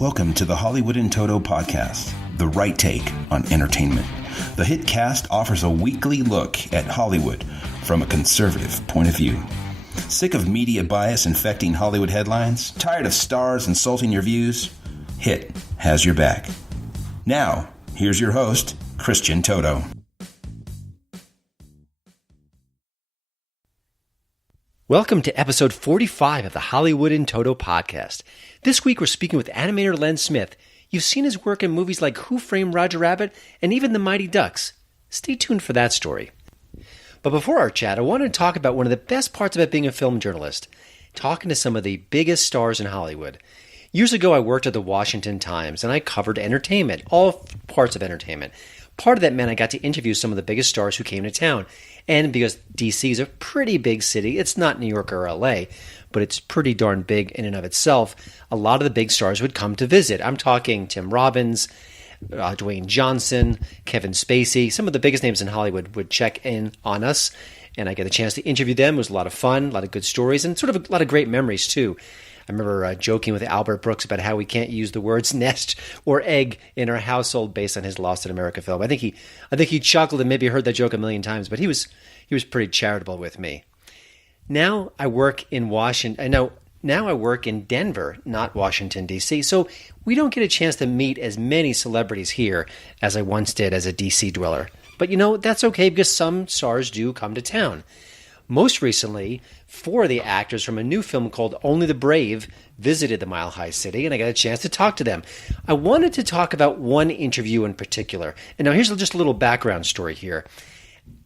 Welcome to the Hollywood in Toto podcast, the right take on entertainment. The HiT cast offers a weekly look at Hollywood from a conservative point of view. Sick of media bias infecting Hollywood headlines? Tired of stars insulting your views? HiT has your back. Now, here's your host, Christian Toto. Welcome to episode 45 of the Hollywood in Toto podcast. This week we're speaking with animator Len Smith. You've seen his work in movies like Who Framed Roger Rabbit and even The Mighty Ducks. Stay tuned for that story. But before our chat, I wanted to talk about one of the best parts about being a film journalist, talking to some of the biggest stars in Hollywood. Years ago, I worked at the Washington Times, and I covered entertainment, all parts of entertainment. Part of that meant I got to interview some of the biggest stars who came to town. And because D.C. is a pretty big city, it's not New York or L.A., but it's pretty darn big in and of itself, a lot of the big stars would come to visit. I'm talking Tim Robbins, Dwayne Johnson, Kevin Spacey. Some of the biggest names in Hollywood would check in on us, and I get a chance to interview them. It was a lot of fun, a lot of good stories, and sort of a lot of great memories, too. I remember joking with Albert Brooks about how we can't use the words nest or egg in our household based on his Lost in America film. I think he chuckled and maybe heard that joke a million times, but he was pretty charitable with me. Now I work in Washington. Now I work in Denver, not Washington, D.C., so we don't get a chance to meet as many celebrities here as I once did as a D.C. dweller. But that's okay because some stars do come to town. Most recently, 4 of the actors from a new film called Only the Brave visited the Mile High City, and I got a chance to talk to them. I wanted to talk about one interview in particular. And now here's just a little background story here.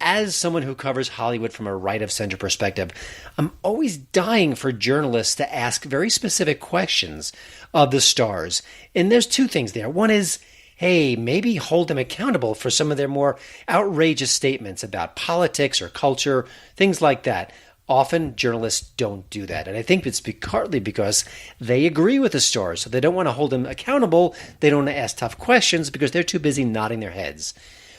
As someone who covers Hollywood from a right-of-center perspective, I'm always dying for journalists to ask very specific questions of the stars. And there's 2 things there. One is, hey, maybe hold them accountable for some of their more outrageous statements about politics or culture, things like that. Often journalists don't do that. And I think it's partly because they agree with the stars. So they don't want to hold them accountable. They don't want to ask tough questions because they're too busy nodding their heads.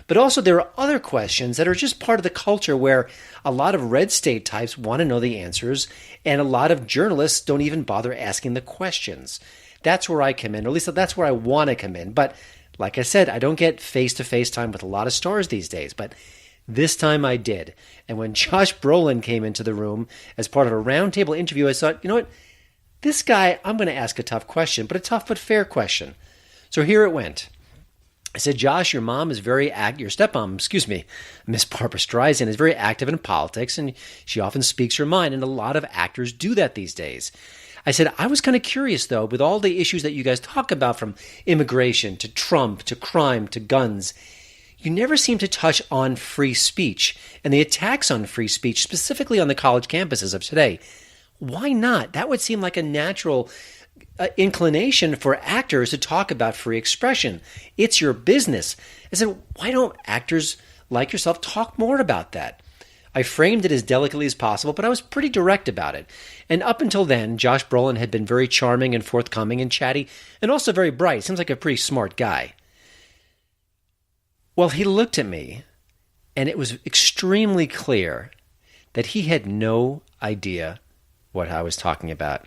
But also there are other questions that are just part of the culture where a lot of red state types want to know the answers, and a lot of journalists don't even bother asking the questions. That's where I come in, or at least that's where I want to come in. But like I said, I don't get face-to-face time with a lot of stars these days, but this time I did. And when Josh Brolin came into the room as part of a roundtable interview, I thought, you know what? This guy, I'm going to ask a tough question, but a tough but fair question. So here it went. I said, Josh, your stepmom, Miss Barbara Streisand, is very active in politics, and she often speaks her mind, and a lot of actors do that these days. I said, I was kind of curious, though, with all the issues that you guys talk about, from immigration to Trump to crime to guns, you never seem to touch on free speech and the attacks on free speech, specifically on the college campuses of today. Why not? That would seem like a natural inclination for actors to talk about free expression. It's your business. I said, why don't actors like yourself talk more about that? I framed it as delicately as possible, but I was pretty direct about it. And up until then, Josh Brolin had been very charming and forthcoming and chatty, and also very bright. Seems like a pretty smart guy. Well, he looked at me, and it was extremely clear that he had no idea what I was talking about.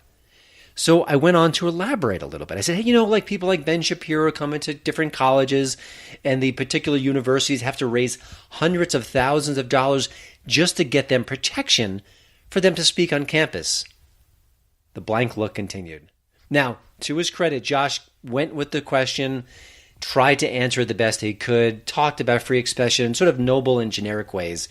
So I went on to elaborate a little bit. I said, hey, like people like Ben Shapiro come into different colleges, and the particular universities have to raise hundreds of thousands of dollars just to get them protection for them to speak on campus. The blank look continued. Now, to his credit, Josh went with the question, tried to answer it the best he could, talked about free expression in sort of noble and generic ways.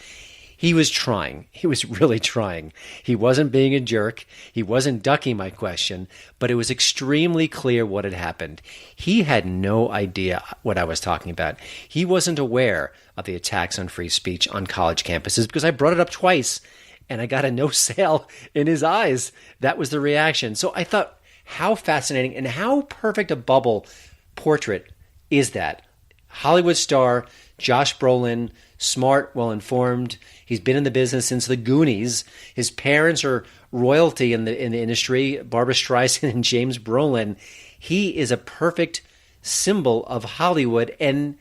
He was trying. He was really trying. He wasn't being a jerk. He wasn't ducking my question, but it was extremely clear what had happened. He had no idea what I was talking about. He wasn't aware of the attacks on free speech on college campuses because I brought it up twice, and I got a no sale in his eyes. That was the reaction. So I thought, how fascinating and how perfect a bubble portrait is that? Hollywood star, Josh Brolin, smart, well-informed. He's been in the business since the Goonies. His parents are royalty in the industry, Barbara Streisand and James Brolin. He is a perfect symbol of Hollywood, and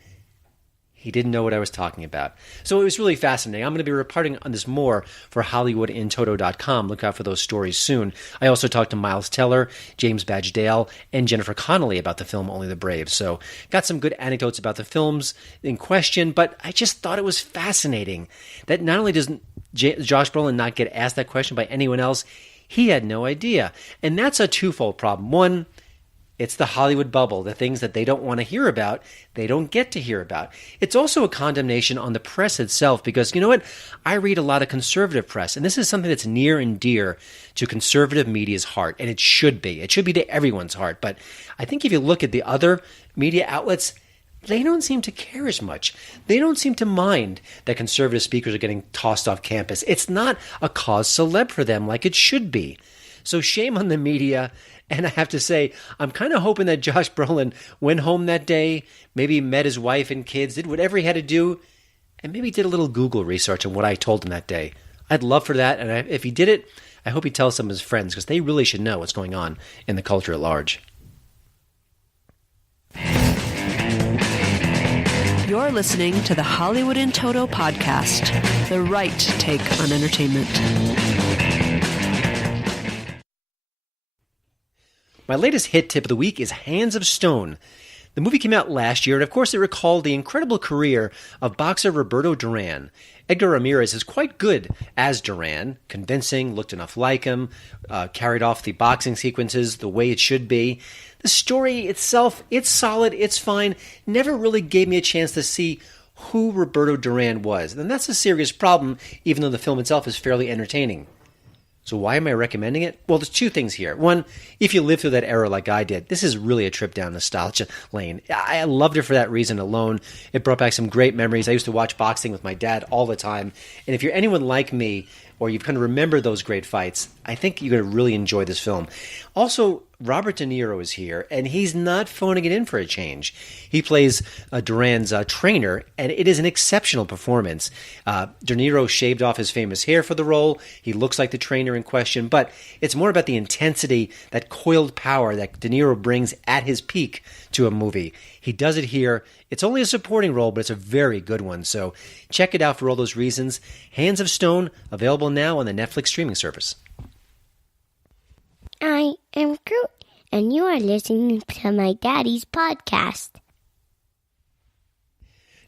He didn't know what I was talking about. So it was really fascinating. I'm going to be reporting on this more for HollywoodInToto.com. Look out for those stories soon. I also talked to Miles Teller, James Badge Dale, and Jennifer Connelly about the film Only the Brave. So got some good anecdotes about the films in question, but I just thought it was fascinating that not only does Josh Brolin not get asked that question by anyone else, he had no idea. And that's a twofold problem. One, it's the Hollywood bubble. The things that they don't want to hear about, they don't get to hear about. It's also a condemnation on the press itself because, you know what? I read a lot of conservative press, and this is something that's near and dear to conservative media's heart, and it should be. It should be to everyone's heart. But I think if you look at the other media outlets, they don't seem to care as much. They don't seem to mind that conservative speakers are getting tossed off campus. It's not a cause célèbre for them like it should be. So shame on the media. And I have to say, I'm kind of hoping that Josh Brolin went home that day, maybe met his wife and kids, did whatever he had to do, and maybe did a little Google research on what I told him that day. I'd love for that. And if he did it, I hope he tells some of his friends because they really should know what's going on in the culture at large. You're listening to the Hollywood in Toto podcast, the right take on entertainment. My latest hit tip of the week is Hands of Stone. The movie came out last year, and of course it recalled the incredible career of boxer Roberto Duran. Edgar Ramirez is quite good as Duran, convincing, looked enough like him, carried off the boxing sequences the way it should be. The story itself, it's solid, it's fine, never really gave me a chance to see who Roberto Duran was. And that's a serious problem, even though the film itself is fairly entertaining. So why am I recommending it? Well, there's two things here. One, if you lived through that era like I did, this is really a trip down nostalgia lane. I loved it for that reason alone. It brought back some great memories. I used to watch boxing with my dad all the time. And if you're anyone like me, or you've kind of remembered those great fights, I think you're going to really enjoy this film. Also, Robert De Niro is here, and he's not phoning it in for a change. He plays Duran's trainer, and it is an exceptional performance. De Niro shaved off his famous hair for the role. He looks like the trainer in question, but it's more about the intensity, that coiled power that De Niro brings at his peak to a movie. He does it here. It's only a supporting role, but it's a very good one. So check it out for all those reasons. Hands of Stone, available now on the Netflix streaming service. I am Groot, and you are listening to my daddy's podcast.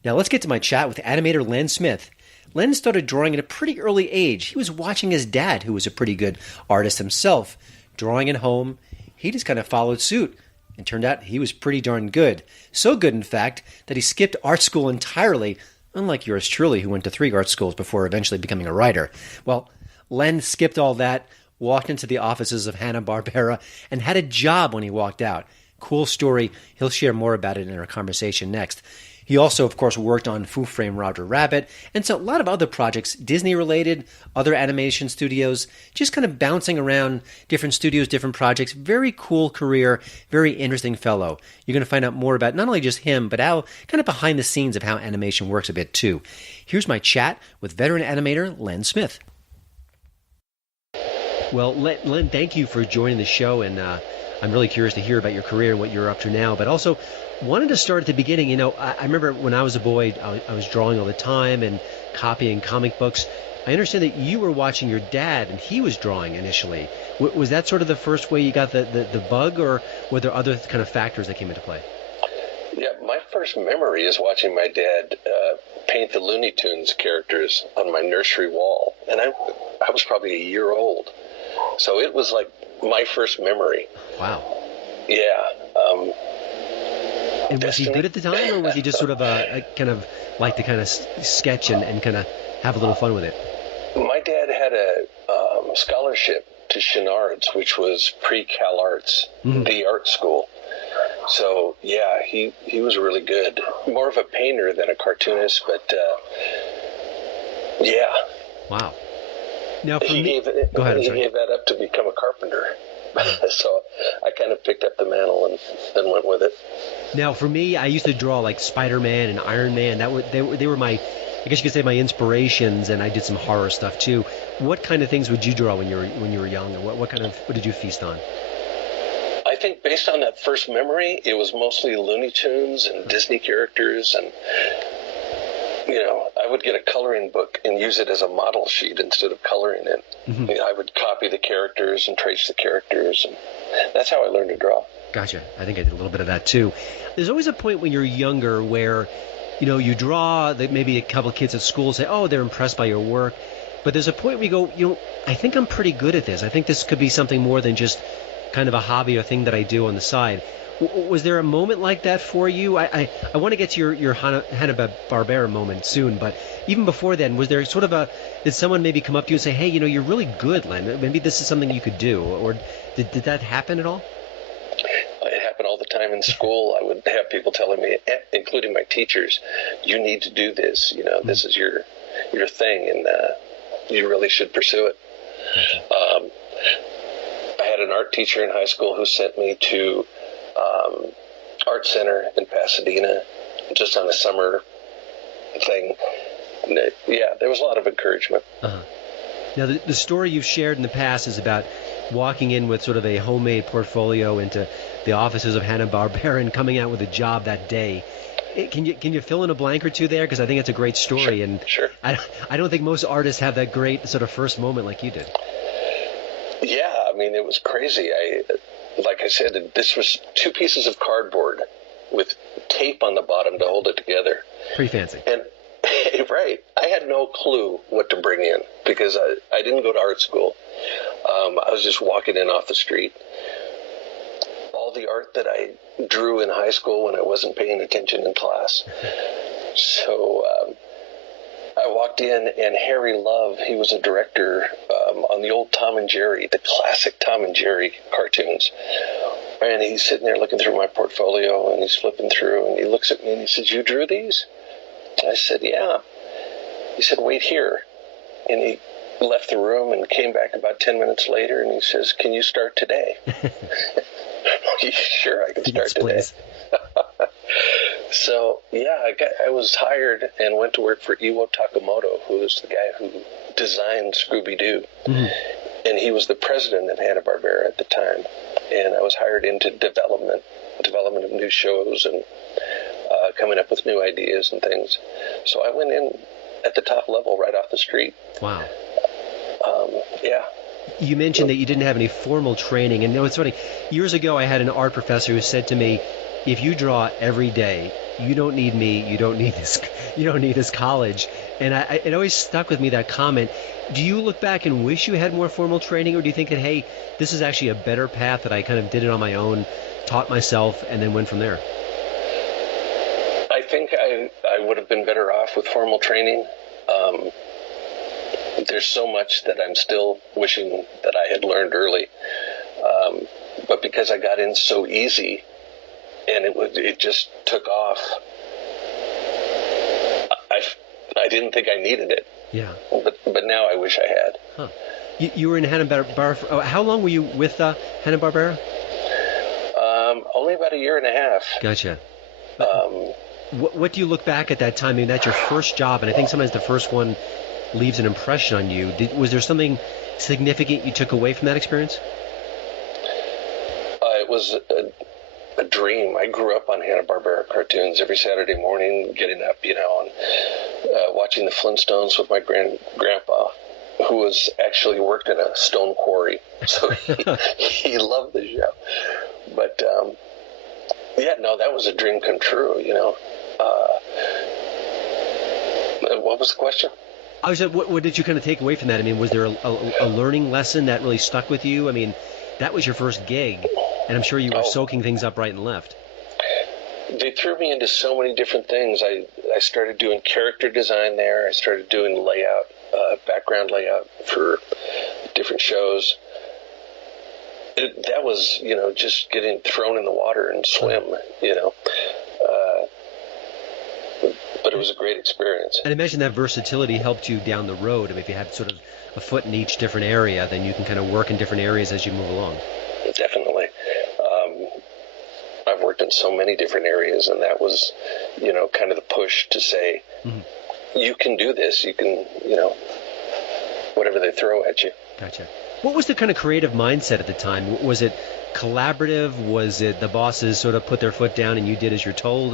Now let's get to my chat with animator Len Smith. Len started drawing at a pretty early age. He was watching his dad, who was a pretty good artist himself, drawing at home. He just kind of followed suit. And turned out he was pretty darn good. So good, in fact, that he skipped art school entirely, unlike yours truly, who went to 3 art schools before eventually becoming a writer. Well, Len skipped all that, walked into the offices of Hanna-Barbera, and had a job when he walked out. Cool story. He'll share more about it in our conversation next. He also, of course, worked on Who Framed Roger Rabbit, and so a lot of other projects, Disney-related, other animation studios, just kind of bouncing around different studios, different projects. Very cool career, very interesting fellow. You're going to find out more about not only just him, but how kind of behind the scenes of how animation works a bit too. Here's my chat with veteran animator Len Smith. Well, Len, thank you for joining the show, and I'm really curious to hear about your career and what you're up to now, but also wanted to start at the beginning. You know, I remember when I was a boy, I was drawing all the time and copying comic books. I understand that you were watching your dad and he was drawing initially. Was that sort of the first way you got the bug, or were there other kind of factors that came into play? Yeah, my first memory is watching my dad paint the Looney Tunes characters on my nursery wall. And I was probably a year old. So it was like my first memory. Wow. Yeah. And was he good at the time, or was he just sort of a kind of like to kind of sketch and kind of have a little fun with it? My dad had a scholarship to Chenard's, which was pre-Cal Arts, the art school. So, yeah, he was really good. More of a painter than a cartoonist, but, yeah. Wow. Now, for he me... gave that up to become a carpenter. So I kind of picked up the mantle and went with it. Now, for me, I used to draw like Spider-Man and Iron Man. They were my, I guess you could say, my inspirations, and I did some horror stuff too. What kind of things would you draw when you were young, and what did you feast on? I think based on that first memory, it was mostly Looney Tunes and Disney characters, and I would get a coloring book and use it as a model sheet instead of coloring it. Mm-hmm. I would copy the characters and trace the characters, and that's how I learned to draw. Gotcha. I think I did a little bit of that too. There's always a point when you're younger where, you draw that maybe a couple of kids at school say, oh, they're impressed by your work. But there's a point where you go, I think I'm pretty good at this. I think this could be something more than just kind of a hobby or thing that I do on the side. Was there a moment like that for you? I want to get to your Hanna-Barbera moment soon, but even before then, was there sort of did someone maybe come up to you and say, hey, you're really good, Len. Maybe this is something you could do? Or did that happen at all? It happened all the time in school. I would have people telling me, including my teachers, you need to do this. This is your thing, and you really should pursue it. I had an art teacher in high school who sent me to Art Center in Pasadena just on a summer thing. Yeah, there was a lot of encouragement. Uh-huh. Now, the story you've shared in the past is about walking in with sort of a homemade portfolio into the offices of Hanna-Barbera and coming out with a job that day. Can you fill in a blank or two there? Because I think it's a great story. Sure. And I don't think most artists have that great sort of first moment like you did. Yeah, it was crazy. Like I said, this was 2 pieces of cardboard with tape on the bottom to hold it together. Pretty fancy. And right, I had no clue what to bring in because I didn't go to art school. I was just walking in off the street. All the art that I drew in high school when I wasn't paying attention in class. So I walked in, and Harry Love, he was a director on the old Tom and Jerry, the classic Tom and Jerry cartoons. And he's sitting there looking through my portfolio, and he's flipping through, and he looks at me and he says, "You drew these?" I said, "Yeah." He said, "Wait here." And he left the room and came back about 10 minutes later, and he says, "Can you start today?" Sure, I can start today. So, yeah, I was hired and went to work for Iwo Takamoto, who was the guy who designed Scooby-Doo. Mm-hmm. And he was the president of Hanna-Barbera at the time. And I was hired into development of new shows and coming up with new ideas and things. So I went in at the top level right off the street. Wow. Yeah. You mentioned that you didn't have any formal training. And it's funny. Years ago, I had an art professor who said to me, if you draw every day, you don't need me, you don't need this college. And it always stuck with me, that comment. Do you look back and wish you had more formal training, or do you think that, hey, this is actually a better path, that I kind of did it on my own, taught myself, and then went from there? I think I would have been better off with formal training. There's so much that I'm still wishing that I had learned early. But because I got in so easy, and it just took off, I didn't think I needed it. Yeah. But now I wish I had. Huh. You were in Hanna-Barbera. How long were you with Hanna-Barbera? Only about a year and a half. Gotcha. What do you look back at that time? That's your first job, and I think sometimes the first one leaves an impression on you. Was there something significant you took away from that experience? It was a dream. I grew up on Hanna-Barbera cartoons every Saturday morning, getting up, and watching the Flintstones with my grandpa, who was actually worked in a stone quarry. So he loved the show. But, that was a dream come true, What was the question? I was what did you kind of take away from that? Was there a learning lesson that really stuck with you? That was your first gig, and I'm sure you were soaking things up right and left. They threw me into so many different things. I started doing character design there. I started doing layout, background layout for different shows. That was, just getting thrown in the water and swim, But it was a great experience. And I imagine that versatility helped you down the road. If you had sort of a foot in each different area, then you can kind of work in different areas as you move along. Definitely. I've worked in so many different areas, and that was, kind of the push to say, you can do this. You can, whatever they throw at you. Gotcha. What was the kind of creative mindset at the time? Was it collaborative? Was it the bosses sort of put their foot down and you did as you're told?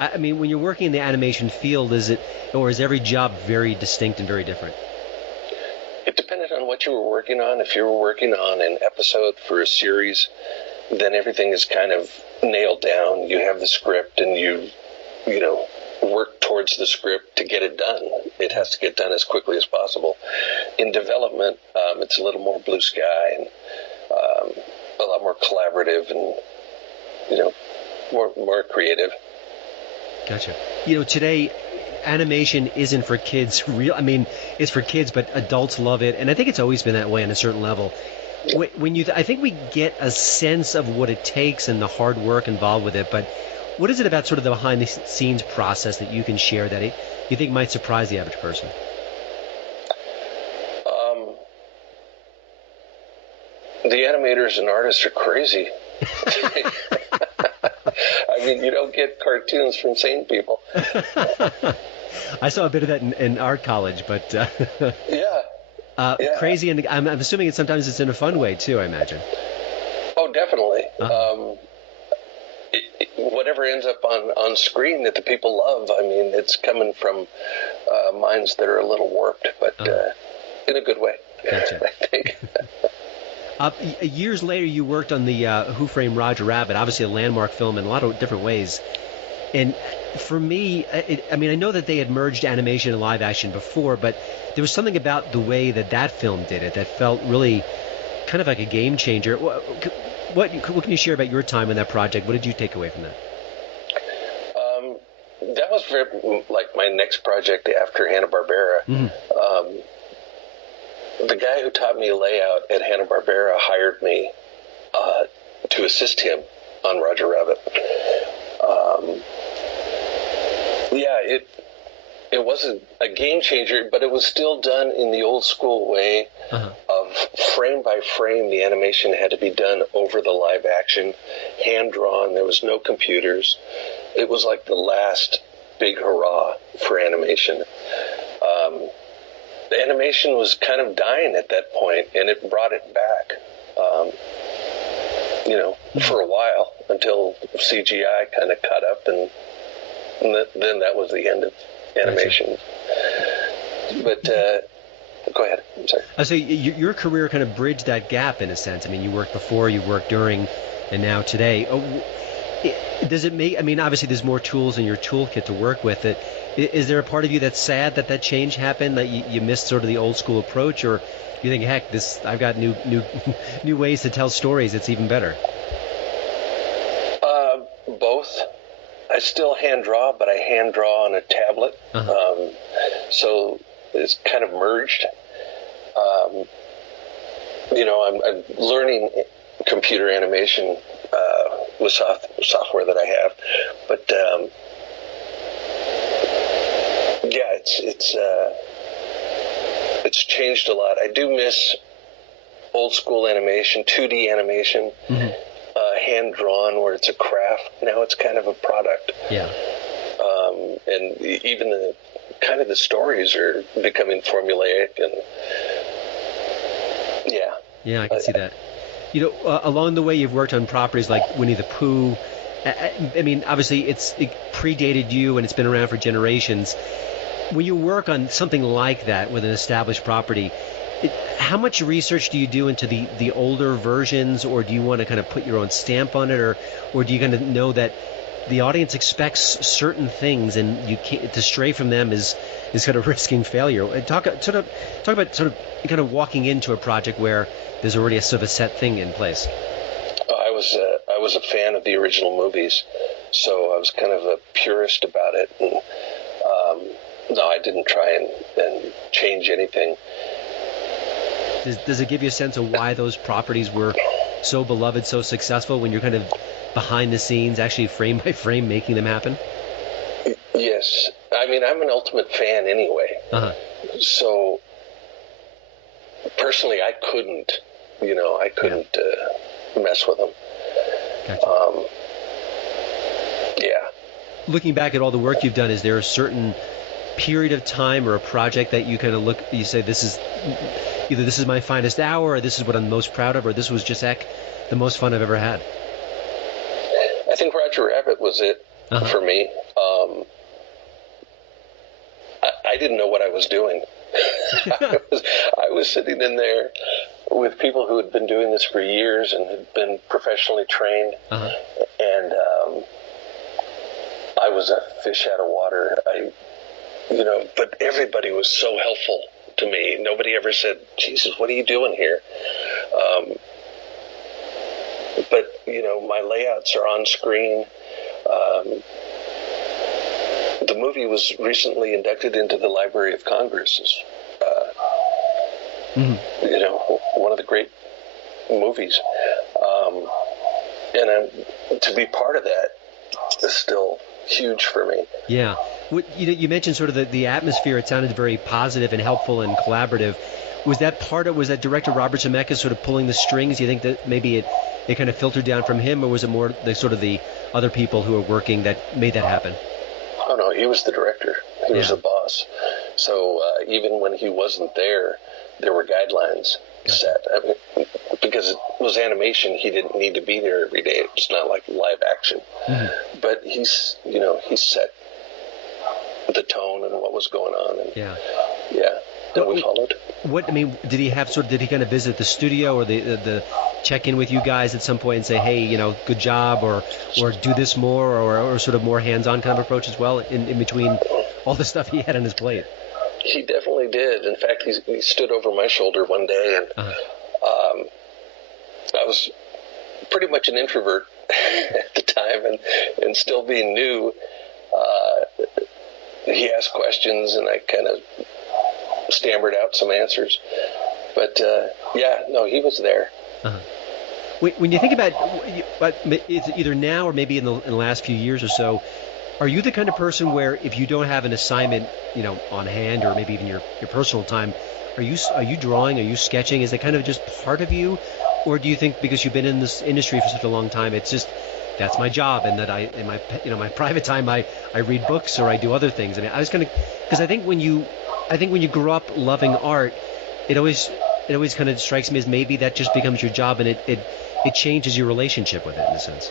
I mean, when you're working in the animation field, is every job very distinct and very different? It depended on what you were working on. If you were working on an episode for a series, then everything is kind of nailed down. You have the script, and you work towards the script to get it done. It has to get done as quickly as possible. In development, it's a little more blue sky and a lot more collaborative and more creative. Gotcha. Today, animation isn't for kids. It's for kids, but adults love it, and I think it's always been that way on a certain level. I think we get a sense of what it takes and the hard work involved with it, but what is it about sort of the behind-the-scenes process that you can share that you think might surprise the average person? The animators and artists are crazy. I mean, you don't get cartoons from sane people. I saw a bit of that in art college, but yeah. Crazy, and I'm assuming sometimes it's in a fun way too, I imagine. Oh, definitely. Uh-huh. Whatever ends up on screen that the people love, I mean, it's coming from minds that are a little warped, but in a good way. Gotcha. I think. Years later, you worked on the Who Framed Roger Rabbit, obviously a landmark film in a lot of different ways. And for me, I know that they had merged animation and live action before, but there was something about the way that film did it that felt really kind of like a game changer. What can you share about your time on that project? What did you take away from that? That was like my next project after Hanna-Barbera. Mm-hmm. The guy who taught me layout at Hanna-Barbera hired me to assist him on Roger Rabbit. It wasn't a game changer, but it was still done in the old school way of frame by frame. The animation had to be done over the live action, hand drawn. There was no computers. It was like the last big hurrah for animation. The animation was kind of dying at that point, and it brought it back, for a while until CGI kind of caught up, and then that was the end of animation. But go ahead. I'm sorry. So your career kind of bridged that gap in a sense. I mean, you worked before, you worked during, and now today. Does it make? I mean, obviously, there's more tools in your toolkit to work with. Is there a part of you that's sad that change happened, that you missed sort of the old school approach, or you think, heck, I've got new new ways to tell stories. It's even better. Both. I still hand draw, but I hand draw on a tablet. So it's kind of merged. I'm learning computer animation with software that I have, but it's changed a lot. I do miss old school animation, 2D animation, hand drawn, where it's a craft. Now it's kind of a product. Yeah. And even the stories are becoming formulaic, and I can see that. Along the way, you've worked on properties like Winnie the Pooh. I mean, obviously, it predated you, and it's been around for generations. When you work on something like that with an established property, how much research do you do into the older versions, or do you want to kind of put your own stamp on it, or do you kind of know that the audience expects certain things, and you can't, to stray from them is kind of risking failure? Talk about sort of kind of walking into a project where there's already a sort of a set thing in place. I was a fan of the original movies, so I was kind of a purist about it. And, no, I didn't try and change anything. Does it give you a sense of why those properties were so beloved, so successful, when you're kind of behind the scenes, actually frame by frame, making them happen? Yes. I mean, I'm an ultimate fan anyway. So personally, I couldn't mess with them. Gotcha. Looking back at all the work you've done, is there a certain period of time or a project that you kind of you say, this is my finest hour, or this is what I'm most proud of, or this was just the most fun I've ever had? I think Roger Rabbit was it for me. I didn't know what I was doing. I was sitting in there with people who had been doing this for years and had been professionally trained, and I was a fish out of water. But everybody was so helpful to me. Nobody ever said, "Jesus, what are you doing here?" But my layouts are on screen. The movie was recently inducted into the Library of Congress as, one of the great movies. And to be part of that is still huge for me. Yeah. You mentioned sort of the atmosphere. It sounded very positive and helpful and collaborative. Was that director Robert Zemeckis sort of pulling the strings? Do you think that maybe it kind of filtered down from him, or was it more the other people who were working that made that happen? Oh, no, he was the director. He was the boss. So even when he wasn't there were guidelines set. I mean, because it was animation, he didn't need to be there every day. It's not like live action. Mm-hmm. But he set the tone and what was going on. And, and we followed. Did he kind of visit the studio or the check in with you guys at some point and say, hey, good job, or do this more, or sort of more hands-on kind of approach as well in between all the stuff he had on his plate? He definitely did. In fact, he stood over my shoulder one day, and I was pretty much an introvert at the time, and still being new, he asked questions, and I kind of stammered out some answers. But, he was there. When you think about it's either now or maybe in the last few years or so, are you the kind of person where if you don't have an assignment, on hand, or maybe even your personal time, are you drawing? Are you sketching? Is it kind of just part of you, or do you think because you've been in this industry for such a long time, it's just that's my job, and that in my private time I read books or I do other things? I mean, because I think when you grow up loving art, it always kind of strikes me as maybe that just becomes your job, and it changes your relationship with it in a sense.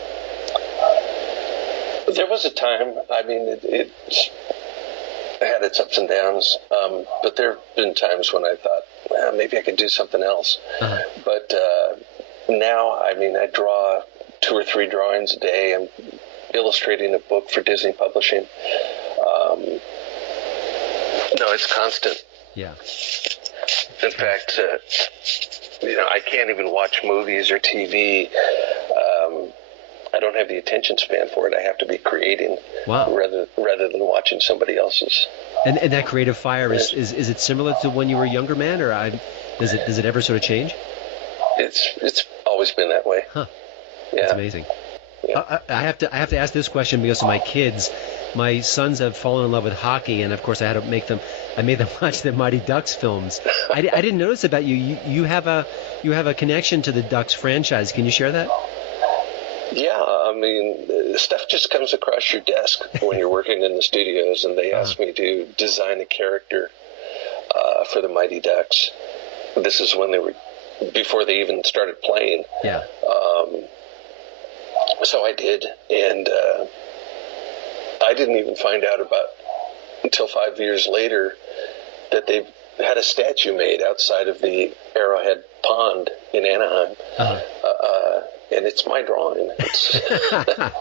There was a time, it had its ups and downs, but there have been times when I thought, well, maybe I could do something else. But now, I draw 2 or 3 drawings a day. I'm illustrating a book for Disney Publishing. No, it's constant. Yeah. In fact, I can't even watch movies or TV. I don't have the attention span for it. I have to be creating rather than watching somebody else's. And that creative fire is it similar to when you were a younger man, or does it ever sort of change? It's always been that way. Huh. Yeah. That's amazing. Yeah. I have to ask this question because of my kids. My sons have fallen in love with hockey, and of course I made them watch the Mighty Ducks films. I didn't notice about you. You have a connection to the Ducks franchise. Can you share that? Yeah, stuff just comes across your desk when you're working in the studios, and they asked me to design a character for the Mighty Ducks. This is when before they even started playing. Yeah. So I did, and I didn't even find out until 5 years later that they've had a statue made outside of the Arrowhead Pond in Anaheim. And it's my drawing. I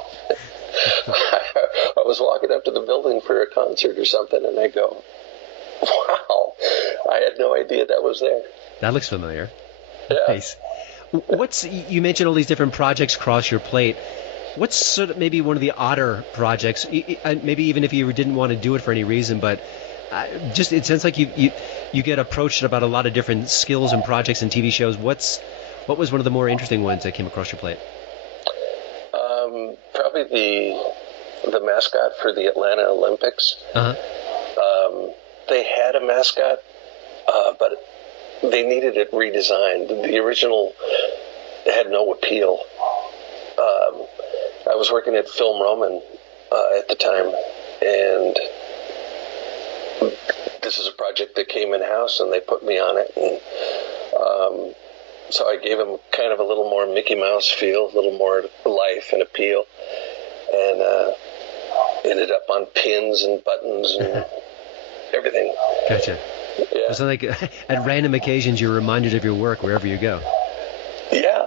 was walking up to the building for a concert or something, and I go, wow, I had no idea that was there. That looks familiar. Yeah. Nice. You mentioned all these different projects cross your plate. What's sort of maybe one of the odder projects, maybe even if you didn't want to do it for any reason, but just it sounds like you get approached about a lot of different skills and projects and TV shows. What was one of the more interesting ones that came across your plate? Probably the mascot for the Atlanta Olympics. They had a mascot, but they needed it redesigned. The original had no appeal. I was working at Film Roman at the time, and this is a project that came in-house, and they put me on it. And so I gave him kind of a little more Mickey Mouse feel, a little more life and appeal. And ended up on pins and buttons and everything. Gotcha. Yeah. So like at random occasions, you're reminded of your work wherever you go. Yeah.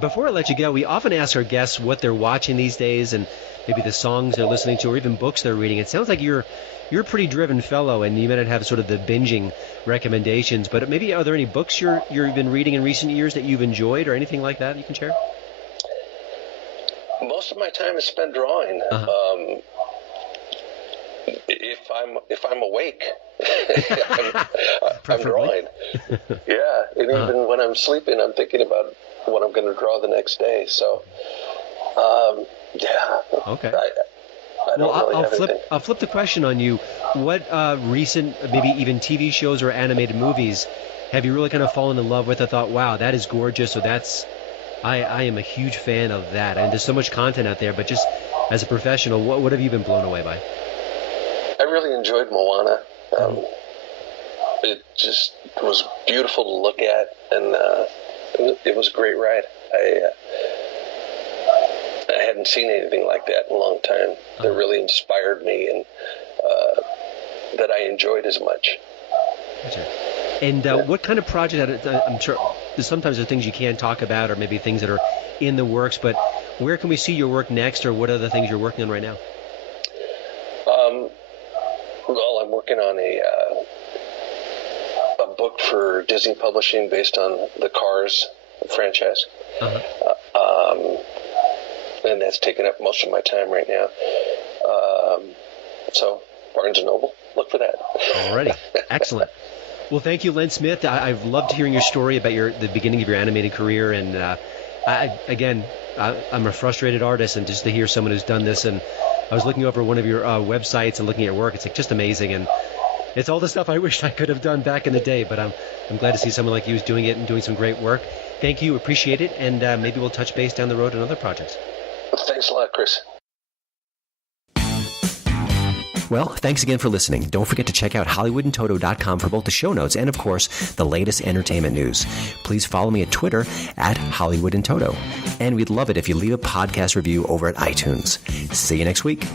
Before I let you go, we often ask our guests what they're watching these days and maybe the songs they're listening to or even books they're reading. It sounds like you're a pretty driven fellow, and you might not have sort of the binging recommendations, but maybe are there any books you've been reading in recent years that you've enjoyed or anything like that you can share? Most of my time is spent drawing. Uh-huh. If I'm awake, I'm drawing. Yeah, and even when I'm sleeping, I'm thinking about what I'm going to draw the next day. So, yeah. Okay. I don't really have anything. I'll flip the question on you. What recent, maybe even TV shows or animated movies have you really kind of fallen in love with? I thought, wow, that is gorgeous. So I am a huge fan of that. And there's so much content out there, but just as a professional, what have you been blown away by? I really enjoyed Moana. It just was beautiful to look at, and it was a great ride. I hadn't seen anything like that in a long time that really inspired me and that I enjoyed as much. Gotcha. And what kind of project, I'm sure sometimes there are things you can't talk about or maybe things that are in the works, but where can we see your work next, or what are the things you're working on right now? Well, I'm working on a book for Disney Publishing based on the Cars franchise. Uh-huh. And that's taking up most of my time right now. So Barnes & Noble, look for that. Alrighty. Excellent. Well, thank you, Len Smith. I've loved hearing your story about the beginning of your animated career. And I'm a frustrated artist, and just to hear someone who's done this, and I was looking over one of your websites and looking at your work. It's like just amazing, and it's all the stuff I wish I could have done back in the day. But I'm glad to see someone like you who's doing it and doing some great work. Thank you, appreciate it, and maybe we'll touch base down the road on other projects. Thanks a lot, Chris. Well, thanks again for listening. Don't forget to check out HollywoodandToto.com for both the show notes and, of course, the latest entertainment news. Please follow me at Twitter at HollywoodandToto. And we'd love it if you leave a podcast review over at iTunes. See you next week.